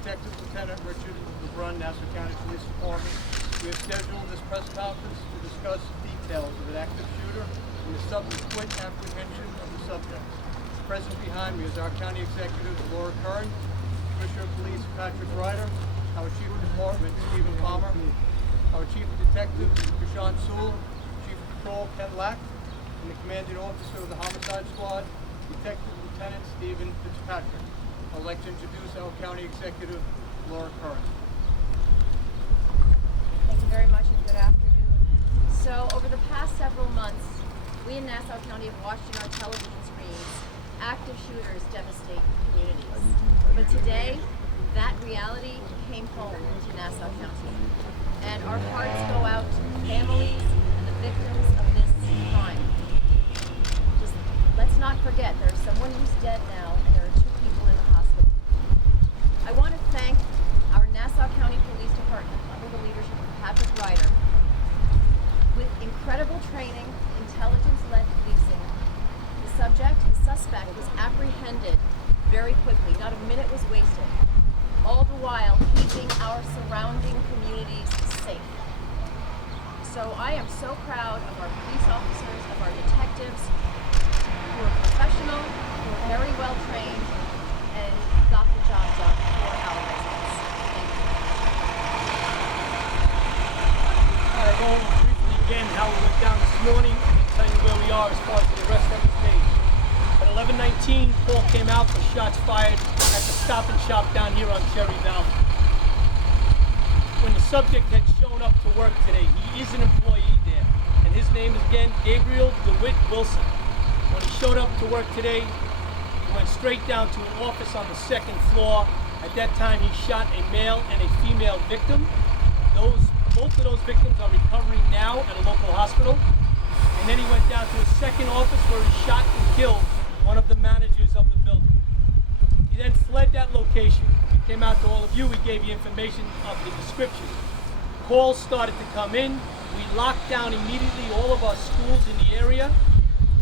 Detective Lieutenant Richard LeBrun, Nassau County Police Department. We have scheduled this press conference to discuss details of an active shooter and the subsequent apprehension of the subject. Present behind me is our County Executive Laura Curran, Commissioner of Police Patrick Ryder, our Chief of Department Stephen Palmer, our Chief of Detectives Prashant Sewell, Chief of Patrol Ken Lack, and the Commanding Officer of the Homicide Squad, Detective Lieutenant Stephen Fitzpatrick. I'd like to introduce our County Executive, Laura Curran. Thank you very much and good afternoon. So over the past several months, we in Nassau County have watched in our television screens active shooters devastate communities. But today, that reality came home to Nassau County. And our hearts go out to the families and the victims of this crime. Just let's not forget, there's someone who's dead now and there are 2 people in the hospital. I want to thank our Nassau County Police Department under the leadership of Patrick Ryder. With incredible training, intelligence-led policing, the suspect was apprehended very quickly. Not a minute was wasted. All the while keeping our surrounding communities safe. So I am so proud of our police officers, of our detectives, who are professional, who are very well trained, and got the job done for our residents. Thank you. All right, going briefly again how we went down this morning and tell you where we are as far as the arrest that was made. At 11:19, call came out for shots fired at the Stop and Shop down here on Cherry Valley. When the subject had shown up to work today, he is an employee there, and his name is again Gabriel DeWitt Wilson. When he showed up to work today, he went straight down to an office on the 2nd floor. At that time, he shot a male and a female victim. Both of those victims are recovering now at a local hospital. And then he went down to a second office where he shot and killed one of the managers of the building. He then fled that location. He came out to all of you. We gave you information of the description. Calls started to come in. We locked down immediately all of our schools in the area.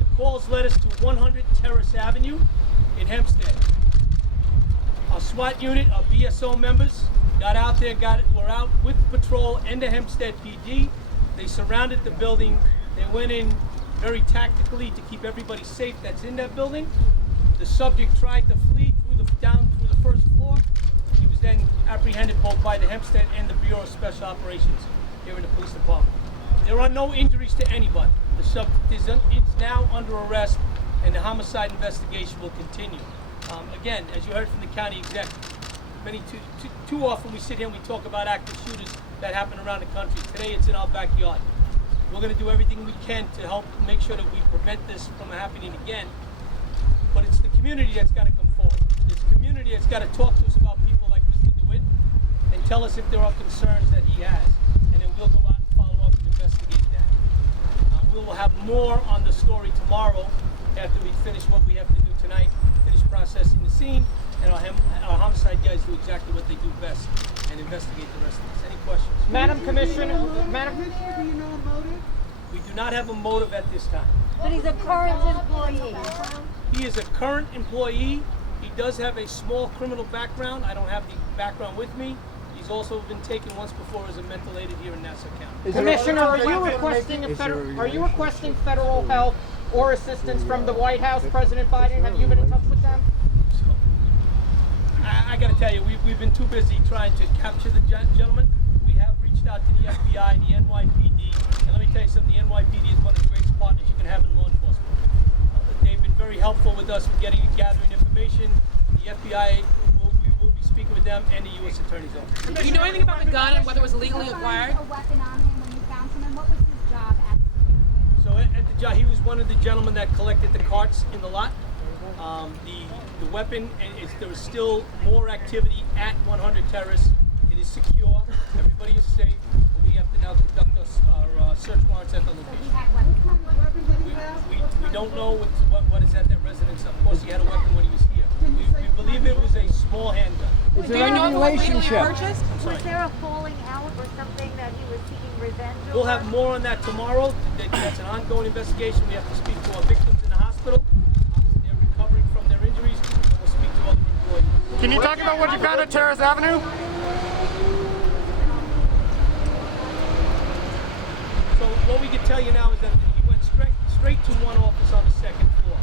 The calls led us to 100 Terrace Avenue in Hempstead. Our SWAT unit, our BSO members, got out there, were out with the patrol and the Hempstead PD. They surrounded the building. They went in very tactically to keep everybody safe that's in that building. The subject tried to flee down through the 1st floor. He was then apprehended both by the Hempstead and the Bureau of Special Operations here in the police department. There are no injuries to anybody. The subject is now under arrest and the homicide investigation will continue. Again, as you heard from the county executive, too often we sit here and we talk about active shooters that happen around the country. Today it's in our backyard. We're going to do everything we can to help make sure that we prevent this from happening again. But it's the community that's got to come forward. It's the community that's got to talk to us about people like Mr. DeWitt and tell us if there are concerns that he has. And then we'll go out and follow up and investigate that. We will have more on the story tomorrow after we finish what we have to do tonight, finish processing the scene, and our homicide guys do exactly what they do best and investigate the rest of this. Any questions? Madam Commissioner, we do not have a motive at this time. But he's a current employee. He is a current employee. He does have a small criminal background. I don't have the background with me. He's also been taken once before as a mental aid here in Nassau County. Commissioner, are you requesting federal help or assistance from the White House, President Biden? Have you been in touch with them? I got to tell you, we've been too busy trying to capture the gentleman. We have reached out to the FBI, the NYPD, and let me tell you something, the NYPD is one of the greatest partners you can have in law enforcement. They've been very helpful with us with gathering information. The FBI, we will be speaking with them and the U.S. Attorney's Office. Do you know anything about the gun and whether it was legally acquired? A weapon on him when you found him, and what was his job at? So at the job, he was one of the gentlemen that collected the carts in the lot. The weapon, and there is still more activity at 100 Terrace. It is secure. Everybody is safe. We have to now conduct our search warrants at the location. We don't know what is at that residence. Of course, he had a weapon when he was here. We believe it was a small handgun. Is there any relationship? Was there a falling out or something that he was seeking revenge over? We'll have more on that tomorrow. That's an ongoing investigation. We have to speak to our victims in the hospital. They're recovering from their injuries, and we'll speak to other employees. Can you talk about what you found at Terrace Avenue? So what we can tell you now is that he went straight to one office on the second floor.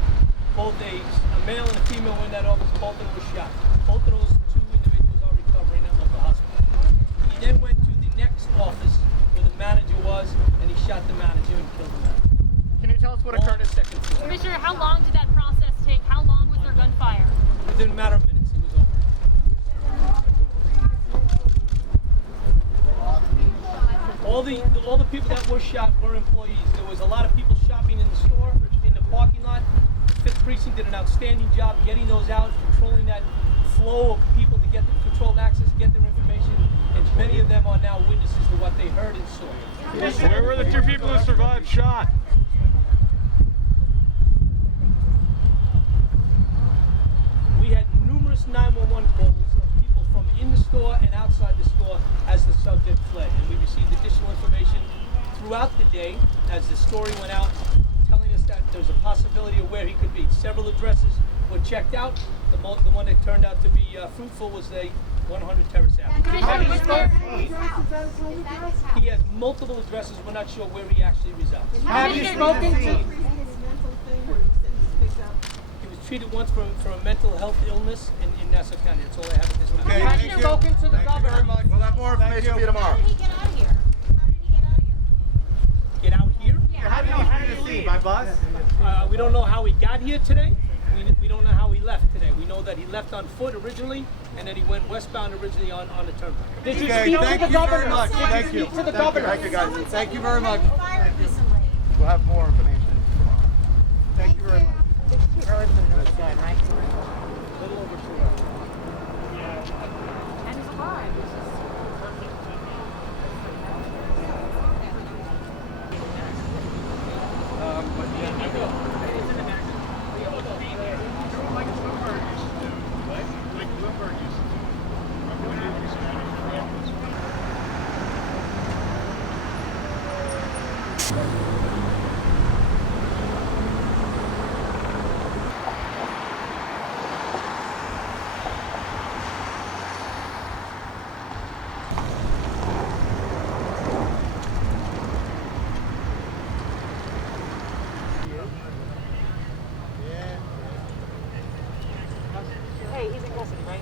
Both a male and a female were in that office. Both of them were shot. Both of those two individuals are recovering at local hospital. He then went to the next office where the manager was, and he shot the manager and killed the manager. Can you tell us what All on occurred? the second floor. Commissioner, how long did that process take? How long was there gunfire? Within a matter of minutes, it was over. All the people that were shot were employees. There was a lot of people shopping in the store, in the parking lot. The 5th Precinct did an outstanding job getting those out, controlling that flow of people to get them controlled access, get their information, and many of them are now witnesses to what they heard and saw. Where were the 2 people who survived shot? We had numerous 911 calls of people from in the store and outside the store as the subject fled. And we received additional information throughout the day as the story went out, telling us that there's a possibility of where he could be. Several addresses were checked out. The one that turned out to be fruitful was the 100 Terrace Avenue. He has multiple addresses. We're not sure where he actually resides. Have you spoken to? He was treated once for a mental health illness in Nassau County. That's all I have at this time. Okay, Have thank you you. spoken to the Thank you governor? very much. We'll have more information for you tomorrow. How did he get out of here? How did he get out of here? Get out here? How did you leave? By bus? We don't know how he got here today. We don't know how he left today. We know that he left on foot originally, and then he went westbound originally on the turnpike. Did you Okay, speak to thank the you governor? very much. Did you Thank you. speak to the governor? Thank you, guys. Thank you very much. Fired recently. We'll have more information tomorrow. Thank you very much. And he's alive. Hey, he's in custody, right?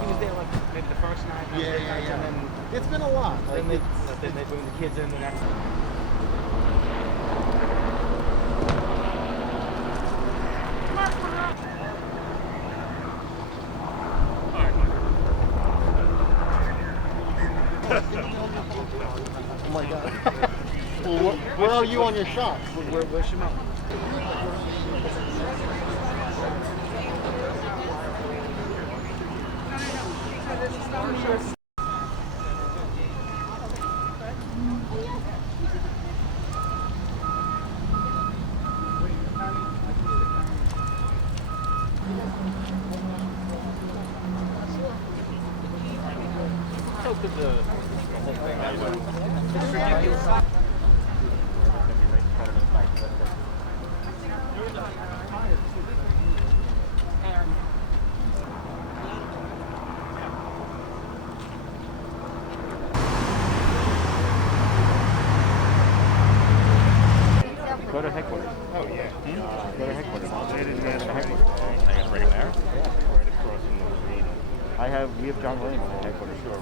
He was there like maybe the first night. Yeah. And then It's been a lot. then they bring the kids in the next. Oh my God. Well, where are you on your shots? Where's Shimon? Go to headquarters. Oh yeah. Go to headquarters. Headquarters. I got to bring him there? Right across from the arena. We have John Williams at headquarters. Sure.